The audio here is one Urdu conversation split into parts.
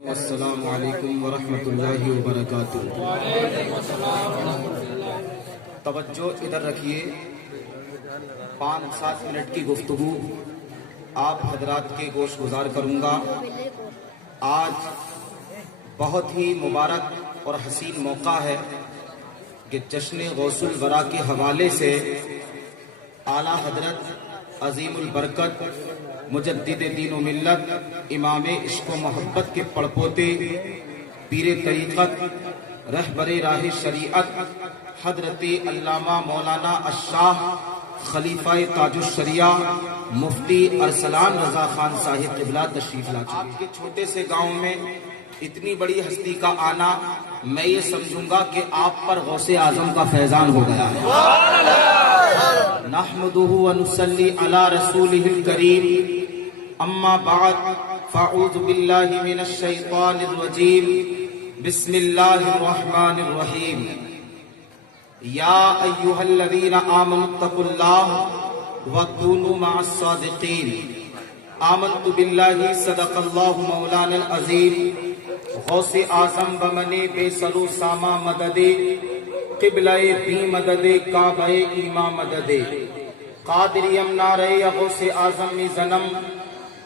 السلام علیکم ورحمۃ اللہ وبرکاتہ۔ توجہ ادھر رکھیے، 5-7 منٹ کی گفتگو آپ حضرات کے گوش گزار کروں گا۔ آج بہت ہی مبارک اور حسین موقع ہے کہ جشن غوث الورا کے حوالے سے اعلیٰ حضرت عظیم البرکت مجدد دین و ملت امام عشق و محبت کے پڑپوتے پیر طریقت رہبر راہ شریعت حضرت علامہ مولانا الشاہ خلیفہ تاج الشریعہ مفتی ارسلان رضا خان صاحب قبلہ تشریف لا چکے۔ آپ کے چھوٹے سے گاؤں میں اتنی بڑی ہستی کا آنا، میں یہ سمجھوں گا کہ آپ پر غوث اعظم کا فیضان ہو گیا ہے۔ نحمدہ ونصلی علی رسولہ الکریم، اما بعد فاعوذ باللہ من الشیطان الرجیم، بسم اللہ الرحمن الرحیم۔ یا ایہا الذین آمنوا اتقوا اللہ وکونوا مع الصادقین۔ آمنت باللہ صدق اللہ مولانا العظیم، غوث اعظم بمن بے سر و ساما مدد، قبلہ بی مدد کعبہ ایما مدد، قادریم نعرہ غوث اعظم می زنم،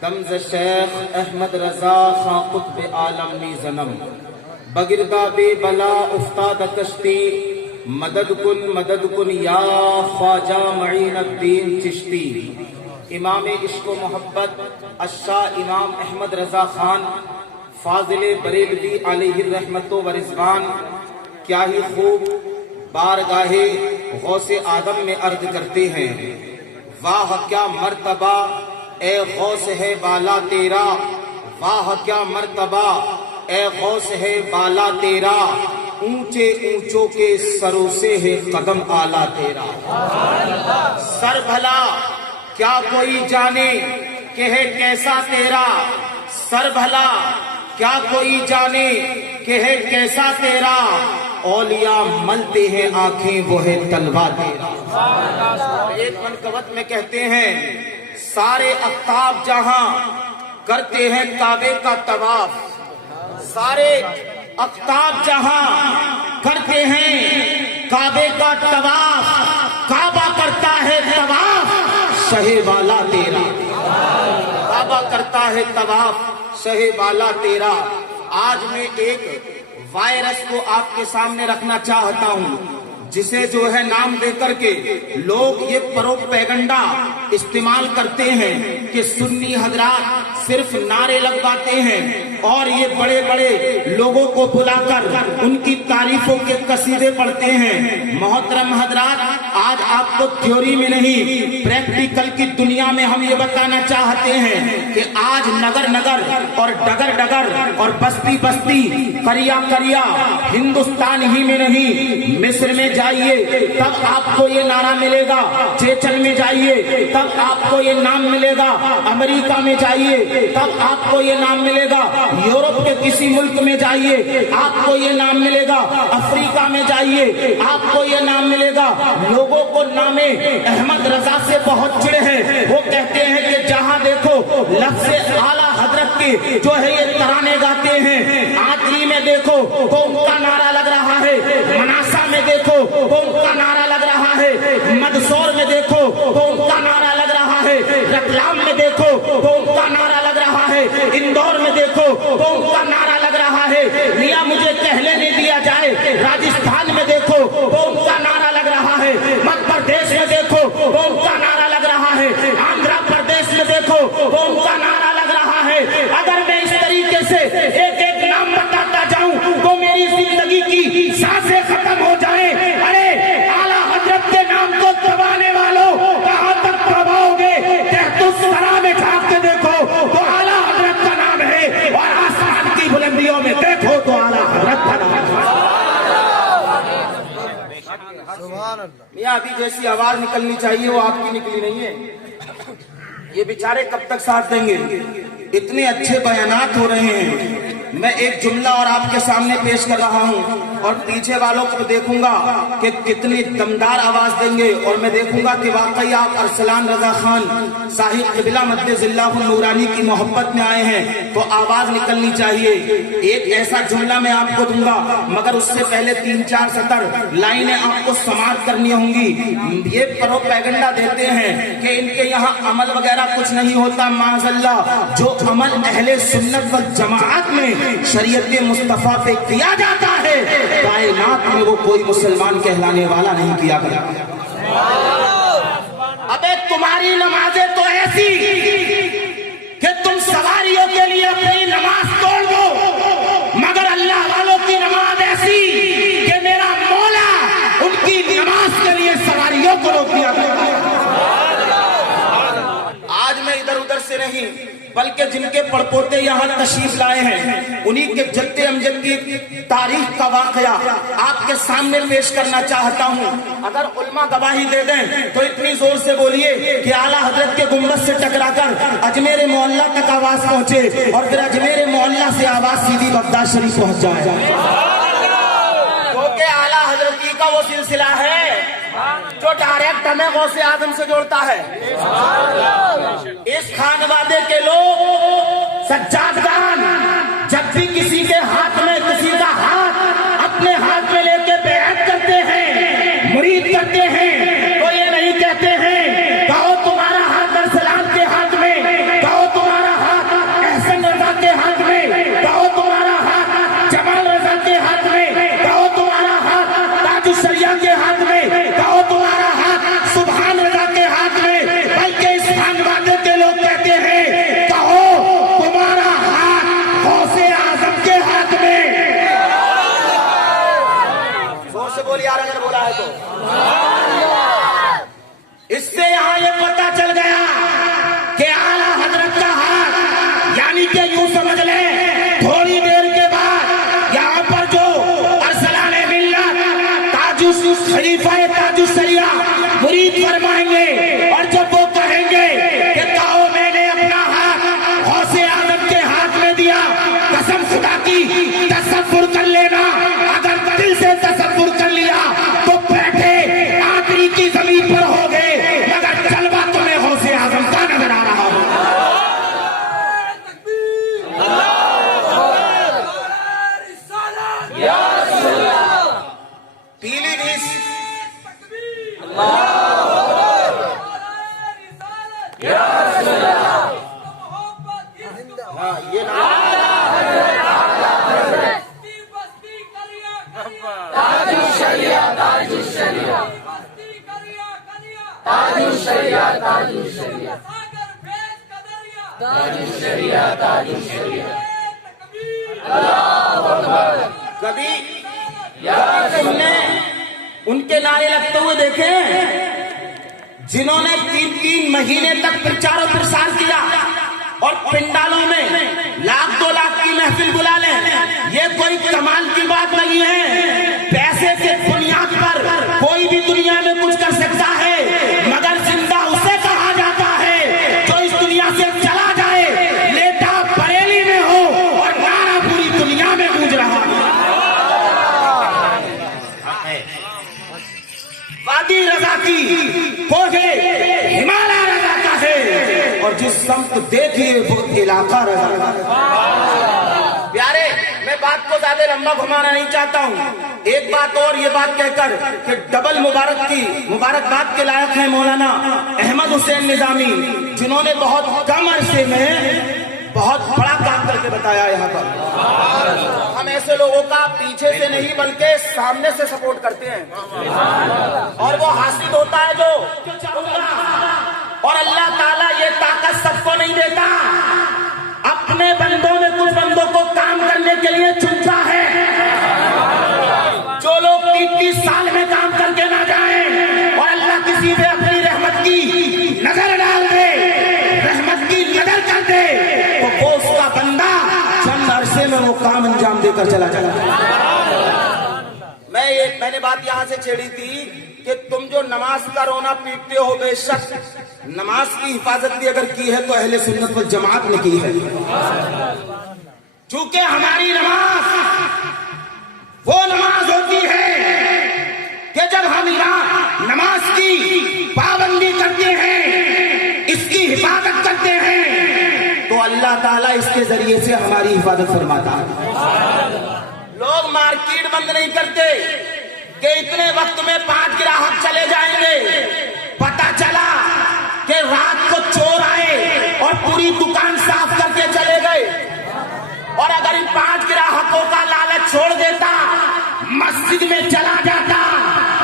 دمز شیخ احمد رضا خان قطب عالم می زنم، بگردہ بے بلا افتاد کشتی، مدد کن یا خواجہ معین الدین چشتی۔ امام عشق و محبت الشاہ امام احمد رضا خان فاضل بریلوی علیہ الرحمت و رضوان کیا ہی خوب بارگاہ غوث اعظم میں عرض کرتے ہیں، واہ کیا مرتبہ اے غوث ہے بالا تیرا، واہ کیا مرتبہ اے غوث ہے بالا تیرا، اونچے اونچوں کے سروں سے ہے قدم آلہ تیرا۔ سر بھلا کیا کوئی جانے کہ ہے کیسا تیرا، سر بھلا کیا کوئی جانے کہ ہے کیسا تیرا، اولیاء ملتے ہیں آنکھیں وہ ہے طلبہ تیرا۔ ایک منقبت میں کہتے ہیں، سارے اقطاب جہاں کرتے ہیں کعبے کا طواف، سارے اقطاب جہاں کرتے ہیں کعبے کا طواف، کعبہ کرتا ہے طواف شہ والا تیرا، کعبہ کرتا ہے طواف شہ والا تیرا۔ آج میں ایک وائرس کو آپ کے سامنے رکھنا چاہتا ہوں، جسے جو ہے نام دے کر کے لوگ یہ پروپیگنڈا استعمال کرتے ہیں کہ سنی حضرات صرف نعرے لگواتے ہیں اور یہ بڑے بڑے لوگوں کو بلا کر ان کی تعریفوں کے قصیدے پڑھتے ہیں۔ محترم حضرات، آج آپ کو تھیوری میں نہیں پریکٹیکل کی دنیا میں ہم یہ بتانا چاہتے ہیں کہ آج نگر نگر اور ڈگر ڈگر اور بستی بستی کریا کریا ہندوستان ہی میں نہیں، مصر میں جائیے تب آپ کو یہ نعرہ ملے گا، چیچن میں جائیے تب آپ کو یہ نام ملے گا، امریکہ میں جائیے تب آپ کو یہ نام ملے گا، یورپ کے کسی ملک میں جائیے آپ کو یہ نام ملے گا، افریقہ میں جائیے آپ کو یہ نام ملے گا۔ لوگوں کو نام احمد رضا سے بہت چڑ ہے، وہ کہتے ہیں کہ جہاں دیکھو لفظ اعلیٰ حضرت کے جو ہے یہ ترانے گاتے ہیں، آجری میں دیکھو تو ان کا نعرہ لگ رہا ہے، مناسا میں دیکھو تو ان کا نعرہ لگ رہا ہے، مدسور میں دیکھو تو ان کا نعرہ لگ رہا ہے، رتلام میں دیکھو تو ان کا نعرہ لگ رہا ہے، اندور میں دیکھو تو ان کا نعرہ لگ رہا ہے، یا مجھے کہنے نہیں دیا جائے راجستھان میں دیکھو تو ان کا نعرہ لگ رہا ہے، مدھیہ پردیش میں دیکھو تو ان کا نعرہ لگ رہا ہے، آندھرا پردیش میں دیکھو تو ان کا نعرہ لگ رہا ہے۔ اگر میں اس طریقے سے ایک ایک نام بتاتا جاؤں تو میری زندگی کی سانسیں ختم ہو جائیں۔ ارے اعلیٰ حضرت کے نام کو دبانے والوں کہاں تک دباؤ گے؟ تحت الثری میں جھانک کے دیکھو تو اعلیٰ حضرت کا نام ہے، اور آسمان کی بلندیوں میں دیکھو تو اعلیٰ حضرت کا نام ہے۔ میاں ابھی جیسی آواز نکلنی چاہیے وہ آپ کی نکلی نہیں ہے، یہ بیچارے کب تک ساتھ دیں گے؟ اتنے اچھے بیانات ہو رہے ہیں، میں ایک جملہ اور آپ کے سامنے پیش کر رہا ہوں۔ اور پیچھے والوں کو دیکھوں گا کہ کتنی دمدار آواز دیں گے، اور میں دیکھوں گا کہ واقعی آپ ارسلان رضا خان صاحب قبلہ مد ظلہ النورانی کی محبت میں آئے ہیں تو آواز نکلنی چاہیے۔ ایک ایسا جملہ میں آپ کو دوں گا، مگر اس سے پہلے 3-4 سطر لائنیں آپ کو سماعت کرنی ہوں گی۔ یہ پروپیگنڈا دیتے ہیں کہ ان کے یہاں عمل وغیرہ کچھ نہیں ہوتا، معاذ اللہ، جو عمل اہل سنت والجماعت میں شریعت مصطفیٰ پہ کیا جاتا ہے کائنات میں وہ کوئی مسلمان کہلانے والا نہیں کیا کرتا۔ ابے تمہاری نمازیں تو ایسی کہ تم سواریوں کے لیے اپنی نماز توڑ دو، مگر اللہ والوں کی نماز ایسی کہ میرا مولا ان کی نماز کے لیے سواریوں کو روک دیا کرتا ہے۔ آج میں ادھر ادھر سے نہیں بلکہ جن کے پڑپوتے یہاں تشریف لائے ہیں انہی کے جد امجد کی تاریخ کا واقعہ آپ کے سامنے پیش کرنا چاہتا ہوں۔ اگر علماء گواہی دے دیں تو اتنی زور سے بولیے کہ اعلیٰ حضرت کے گنبد سے ٹکرا کر اجمیر معلیٰ تک آواز پہنچے اور پھر اجمیر معلیٰ سے آواز سیدھی بغداد شریف پہنچ جائے، کیونکہ اعلیٰ حضرت کا وہ سلسلہ ہے جو ڈائریکٹ ہمیں غوث اعظم سے جوڑتا ہے۔ اس خانوادے کے لوگ سجادگان جب بھی کسی کے ہاتھ میں کسی کا ہاتھ اپنے ہاتھ میں لے کے بیعت کرتے ہیں، مرید کرتے ہیں، تو یہ نہیں کہتے ہیں کہو تمہارا ہاتھ ارسلان کے ہاتھ میں، کہو تمہارا ہاتھ احسن رضا کے ہاتھ میں، کہو تمہارا ہاتھ جمال رضا کے ہاتھ میں، کہو تمہارا ہاتھ تاج الشریعہ کے ہاتھ میں، کہو تمہارا ہاتھ سبحان رضا کے ہاتھ میں، بلکہ اس خانوادے کے لوگ کہتے ہیں کہو تمہارا ہاتھ غوث اعظم کے ہاتھ میں۔ زور سے بولی یار اگر بولا ہے تو۔ اس سے یہاں یہ پتہ چل گیا کہ اعلیٰ حضرت کا ہاتھ، یعنی کہ یوں سمجھ لیں تھوڑی دیر کے بعد یہاں پر جو ارسلان ملت تاج خلیفہ تاج الشریعہ مرید فرمائیں گے، اور جب وہ کہیں گے کہ کہو میں نے اپنا ہاتھ غوث اعظم کے ہاتھ میں دیا، قسم خدا کی تصور کر لینا، اگر دل سے تصور کر لیا تو بیٹھے آخری کی زمین پر ہو گئے، مگر جلوہ تمہیں غوث اعظم کا نظر آ رہا ہو۔ پیلی نیس کبھی تم نے ان کے نعرے لگتے ہوئے دیکھے جنہوں نے 3 مہینے تک پرچار و پرسار کیا اور پنڈالوں میں 1,00,000-2 لاکھ کی محفل بلا لیں، یہ کوئی کمال کی بات نہیں ہے۔ پیسے کے بنیاد پر کوئی بھی دنیا میں کچھ کر سکتا ہے، مگر زندہ اسے کہا جاتا ہے جو اس دنیا سے چلا جائے، لیٹا بریلی میں ہو اور نعرہ پوری دنیا میں گونج رہا ہے۔ وادی رضا کی کوہے ہمالیہ رضا کا ہے، اور جس سمت دیکھیے وہ علاقہ رضا کا۔ پیارے میں بات کو زیادہ لمبا گھمانا نہیں چاہتا ہوں، ایک بات اور یہ بات کہہ کر کہ ڈبل مبارکباد کے لائق ہیں مولانا احمد حسین نظامی، جنہوں نے بہت کم عرصے میں بہت بڑا کام کر کے بتایا یہاں پر۔ ہم ایسے لوگوں کا پیچھے سے نہیں بلکہ سامنے سے سپورٹ کرتے ہیں، اور وہ حاصل ہوتا ہے جو، اور اللہ تعالیٰ یہ طاقت سب کو نہیں دیتا، اپنے بندوں میں کچھ بندوں کو کام کرنے کے لیے چنتا ہے۔ جو لوگ 30 سال میں کام کر کے نہ جائیں اور اللہ کسی پہ اپنی رحمت کی نظر ڈال دے، رحمت کی نظر کر دے، تو وہ اس کا بندہ چند عرصے میں وہ کام انجام دے کر چلا جاتا ہے۔ میں نے بات یہاں سے چھیڑی تھی کہ تم جو نماز کا رونا پیٹتے ہو، بے شک نماز کی حفاظت بھی اگر کی ہے تو اہل سنت والجماعت نے کی ہے، چونکہ ہماری نماز وہ نماز ہوتی ہے کہ جب ہم یہاں نماز کی پابندی کرتے ہیں، اس کی حفاظت کرتے ہیں، تو اللہ تعالیٰ اس کے ذریعے سے ہماری حفاظت فرماتا ہے۔ لوگ مارکیٹ بند نہیں کرتے کہ اتنے وقت میں 5 گراہک چلے جائیں گے، پتہ چلا کہ رات کو چور آئے اور پوری دکان صاف کر کے چلے گئے، اور اگر ان 5 گراہکوں کا لالچ چھوڑ دیتا، مسجد میں چلا جاتا،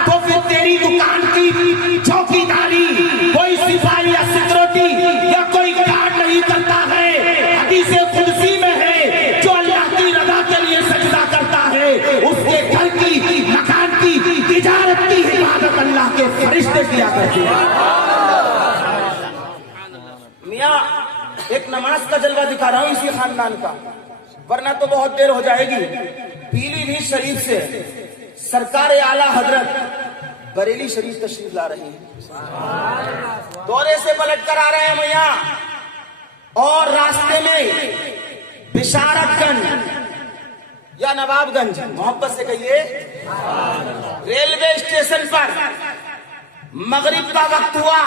تو پھر تیری دکان کی چوکیداری کوئی سپاہی یا سیکورٹی یا کوئی گارڈ نہیں کرتا ہے۔ حدیث قدسی میں ہے، جو اللہ کی رضا کے لیے سجدہ کرتا ہے، اس کے گھر کی، مکان کی، تجارت کی حفاظت اللہ کے فرشتے کیا کرتے ہیں۔ میاں ایک نماز کا جلوہ دکھا رہا ہوں اسی خاندان کا، ورنہ تو بہت دیر ہو جائے گی۔ پیلی بھیت شریف سے سرکار اعلیٰ حضرت بریلی شریف تشریف لا رہے ہیں، دورے سے پلٹ کر آ رہے ہیں میاں، اور راستے میں بشارت گنج یا نواب گنج، محبت سے کہیے، ریلوے اسٹیشن پر مغرب کا وقت ہوا،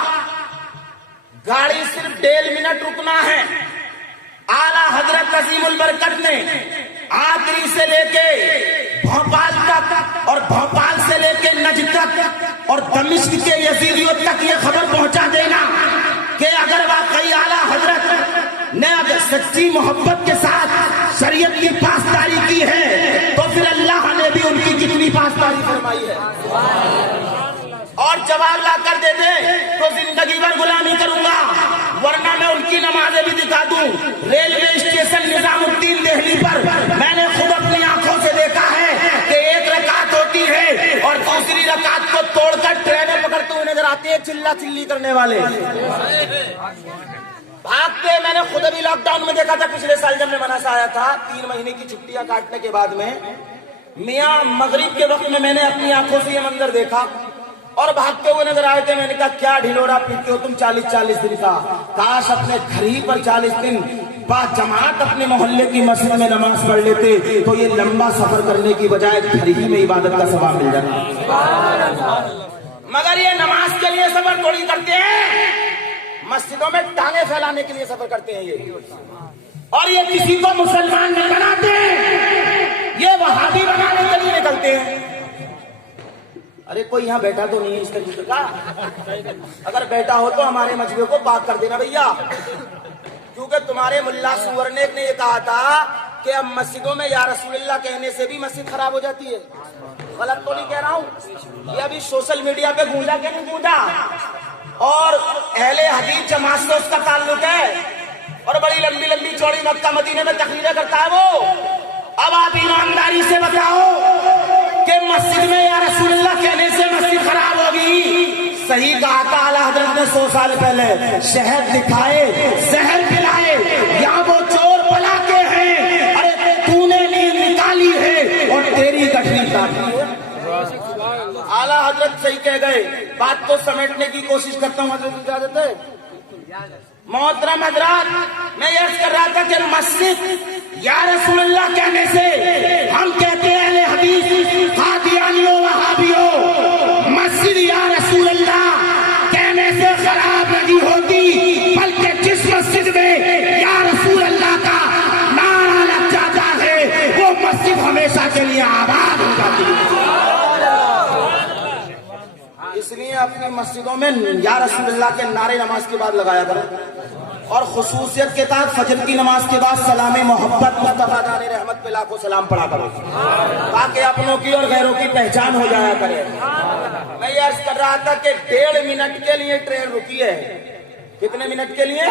گاڑی صرف 1.5 منٹ رکنا ہے۔ اعلیٰ حضرت عظیم البرکت نے آگری سے لے کے بھوپال تک اور بھوپال سے لے کے نجد تک اور دمشق کے یزیدیوں تک یہ خبر پہنچا دینا کہ اگر واقعی اعلیٰ حضرت نے اگر سچی محبت کے ساتھ شریعت کی پاسداری کی ہے، تو پھر اللہ نے بھی ان کی کتنی پاسداری فرمائی ہے۔ اور جواب لا کر دے دے تو زندگی بھر غلامی کروں گا، ورنہ میں ان کی نمازیں بھی دکھا دوں۔ ریلوے اسٹیشن نظام الدین دہلی پر میں نے خود اپنی آنکھوں سے دیکھا ہے کہ 1 رکعت ہوتی ہے اور دوسری رکعت کو توڑ کر ٹرینیں پکڑتے ہوئے نظر آتے ہیں چلا چلی کرنے والے، بھاگتے۔ میں نے خود ابھی لاک ڈاؤن میں دیکھا تھا، پچھلے سال جب میں مناسا آیا تھا 3 مہینے کی چھٹیاں کاٹنے کے بعد میں، میاں مغرب کے وقت میں نے اپنی آنکھوں سے یہ منظر دیکھا اور بھاگتے ہوئے نظر آئے تھے۔ میں نے کہا کیا ڈھلوڑا پیٹتے ہو تم 40 دن کا، کاش اپنے گھر ہی پر 40 دن با جماعت اپنے محلے کی مسجد میں نماز پڑھ لیتے تو یہ لمبا سفر کرنے کی بجائے گھر ہی میں عبادت کا ثواب مل جاتا۔ مگر یہ نماز کے لیے سفر تھوڑی کرتے ہیں، مسجدوں میں ٹانگیں پھیلانے کے لیے سفر کرتے ہیں یہ، اور یہ کسی کو مسلمان نہیں بناتے، یہ وہابی بنانے کے لیے نکلتے ہیں۔ ارے کوئی یہاں بیٹھا تو نہیں ہے اس طریقے کا؟ اگر بیٹھا ہو تو ہمارے مجمع کو پاک کر دینا بھیا، کیونکہ تمہارے ملا سورنیک نے یہ کہا تھا کہ اب مسجدوں میں یا رسول اللہ کہنے سے بھی مسجد خراب ہو جاتی ہے۔ غلط تو نہیں کہہ رہا ہوں؟ یہ ابھی سوشل میڈیا پہ گونجا کہ نہیں گونجا؟ اور اہل حدیث جماعت سے اس کا تعلق ہے، اور بڑی لمبی لمبی چوڑی مکہ مدینے میں تقریریں کرتا ہے وہ۔ اب آپ ایمانداری سے بتاؤ کہ مسجد میں یا رسول اللہ کہنے سے مسجد خراب ہوگی؟ صحیح کہا تھا اعلیٰ حضرت نے 100 سال پہلے، شہد دکھائے زہر پلائے، یا وہ چور پلا کے ہیں، ارے تو نے نیند نکالی ہے اور تیری گٹھلی کاٹی ہے۔ اعلیٰ حضرت صحیح کہہ گئے، بات کو سمیٹنے کی کوشش کرتا ہوں۔ حضرت اجازت ہے؟ محترم حضرات، میں یہ عرض کر رہا تھا کہ مسجد یا رسول اللہ کہنے سے ہم کہتے ہیں اہل حدیث قادیانیوں وہابیوں، مسجد یا رسول اللہ کہنے سے خراب نہیں ہوتی، بلکہ جس مسجد میں یا رسول اللہ کا نعرہ لگ جاتا ہے وہ مسجد ہمیشہ کے لیے آباد ہو جاتی ہے۔ اس لیے اپنی مسجدوں میں یا رسول اللہ کے نعرے نماز کے بعد لگایا کرو، اور خصوصیت کے تحت فجر کی نماز کے بعد سلام محبت مصطفیٰ جان رحمت پہ لاکھوں سلام پڑھا کرو، تاکہ اپنوں کی اور غیروں کی پہچان ہو جایا کرے۔ میں یہ عرض کر رہا تھا کہ 1.5 منٹ کے لیے ٹرین رکی ہے۔ کتنے منٹ کے لیے؟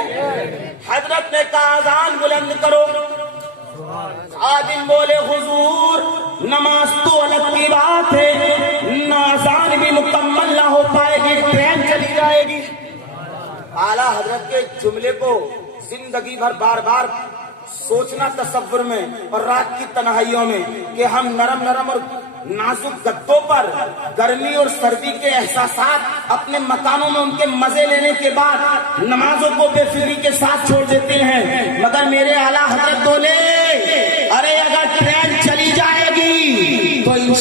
حضرت نے کہا اذان بلند کرو، خادم بولے حضور نماز تو الگ کی بات ہے، اذان بھی مکمل نہ ہو پائے گی، ٹرین چلی جائے گی۔ اعلیٰ حضرت کے جملے کو زندگی بھر بار بار سوچنا تصور میں، اور رات کی تنہائیوں میں، کہ ہم نرم نرم اور نازک گدوں پر گرمی اور سردی کے احساسات اپنے مکانوں میں ان کے مزے لینے کے بعد نمازوں کو بے فکری کے ساتھ چھوڑ دیتے ہیں۔ مگر میرے اعلیٰ حضرت بولے ارے اگر ٹرین چلی جائے گی تو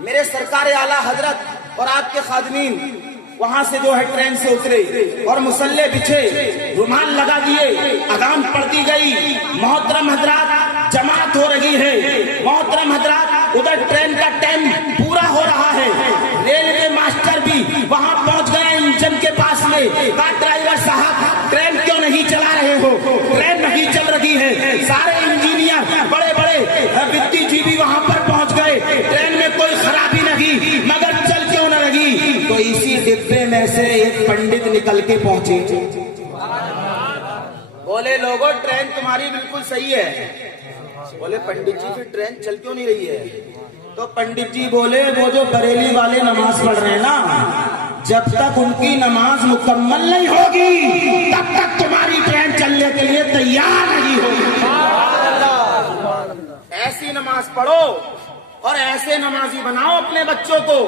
میرے سرکار اعلیٰ حضرت اور آپ کے خادمین وہاں سے جو ہے ٹرین سے اترے اور مسلح بچھے، رومال لگا دیے، اذان پڑھ دی گئی، محترم حضرات جماعت ہو رہی ہے، محترم حضرات ادھر ٹرین کا ٹائم پورا ہو رہا ہے، ریلوے ماسٹر بھی وہاں پہنچ گئے انجن کے پاس میں، کہا ڈرائیور صاحب ٹرین کیوں نہیں چلا رہے ہو، ٹرین نہیں چل رہی ہے، سارے انجینئر بڑے بڑے بدھی جیوی وہاں پر پہنچ گئے، ٹرین میں کوئی خرابی نہیں مگر چل کیوں نہ رہی، تو اسی ڈبے میں سے ایک پنڈت نکل کے پہنچے، بولے لوگوں ٹرین تمہاری بالکل صحیح ہے، بولے پنڈت جی پھر ٹرین چل کیوں نہیں رہی ہے، تو پنڈت جی بولے وہ جو بریلی والے نماز پڑھ رہے ہیں نا، جب تک ان کی نماز مکمل نہیں ہوگی تب تک تمہاری ٹرین چلنے کے لیے تیار نہیں ہوگی، ایسی نماز پڑھو اور ایسے نمازی بناؤ اپنے بچوں کو۔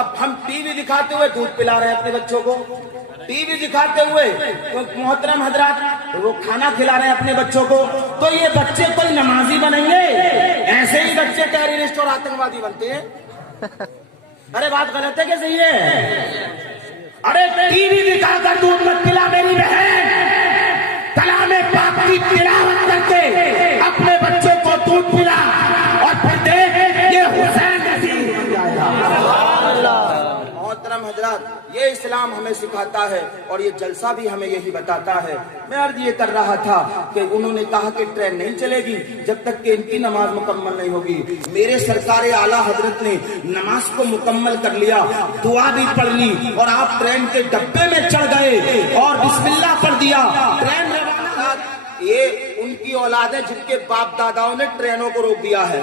اب ہم ٹی وی دکھاتے ہوئے دودھ پلا رہے ہیں اپنے بچوں کو، ٹی وی دکھاتے ہوئے محترم حضرات وہ کھانا کھلا رہے ہیں اپنے بچوں کو، تو یہ بچے کوئی نمازی بنیں گے؟ ایسے ہی بچے ٹیررسٹ اور آتنکوادی بنتے ہیں۔ ارے بات غلط ہے کہ صحیح ہے؟ ارے ٹی وی دکھا کر دودھ مت پلا میری بہن، کلام پاک کی تلاوت کر کے اپنے بچوں کو دودھ پلا اور پھر دیکھ یہ حسین نصیر بن جائے گا۔ محترم حضرات یہ اسلام ہمیں سکھاتا ہے اور یہ جلسہ بھی ہمیں یہی بتاتا ہے۔ میں عرض یہ کر رہا تھا کہ انہوں نے کہا کہ ٹرین نہیں چلے گی جب تک کہ ان کی نماز مکمل نہیں ہوگی، میرے سرکار اعلیٰ حضرت نے نماز کو مکمل کر لیا، دعا بھی پڑھ لی اور آپ ٹرین کے ڈبے میں چڑھ گئے اور بسم اللہ پڑھ دیا، ٹرین روانہ۔ یہ ان کی اولاد ہے جن کے باپ داداؤں نے ٹرینوں کو روک دیا ہے،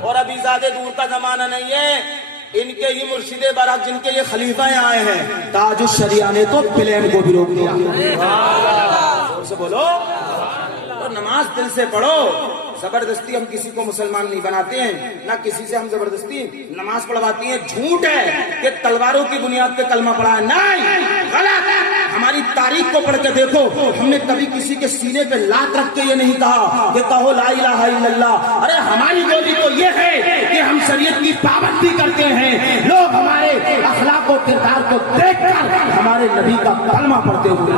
اور ابھی زیادہ دور کا زمانہ نہیں ہے، ان کے ہی مرشد برحق جن کے یہ خلیفہ آئے ہیں تاج الشریعہ نے تو پلین کو بھی روک دیا۔ زور سے بولو، تو نماز دل سے پڑھو، زبردستی ہم کسی کو مسلمان نہیں بناتے ہیں، نہ کسی سے ہم زبردستی نماز پڑھواتی ہیں۔ جھوٹ ہے کہ تلواروں کی بنیاد پہ کلمہ پڑھا ہے، نہیں، غلط۔ ہماری تاریخ کو پڑھ کے دیکھو، ہم نے کبھی کسی کے سینے پہ لات رکھ کے یہ نہیں کہا کہ کہو لا الہ الا اللہ۔ ارے ہماری بولی تو یہ ہے کہ ہم شریعت کی پابندی کرتے ہیں، لوگ ہمارے اخلاق و کردار کو دیکھ کر ہمارے نبی کا کلمہ پڑھتے ہوئے،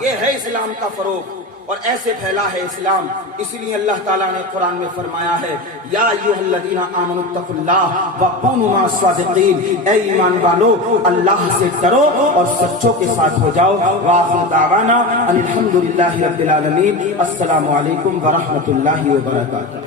یہ ہے اسلام کا فروغ، اور ایسے پھیلا ہے اسلام۔ اسی لیے اللہ تعالیٰ نے قرآن میں فرمایا ہے یا ایھا الذین آمنوا اتقوا اللہ وکونوا مع الصادقین، اے ایمان والو اللہ سے ڈرو اور سچوں کے ساتھ ہو جاؤ۔ وآخر دعوانا ان الحمد للہ رب العالمین۔ السلام علیکم ورحمۃ اللہ وبرکاتہ۔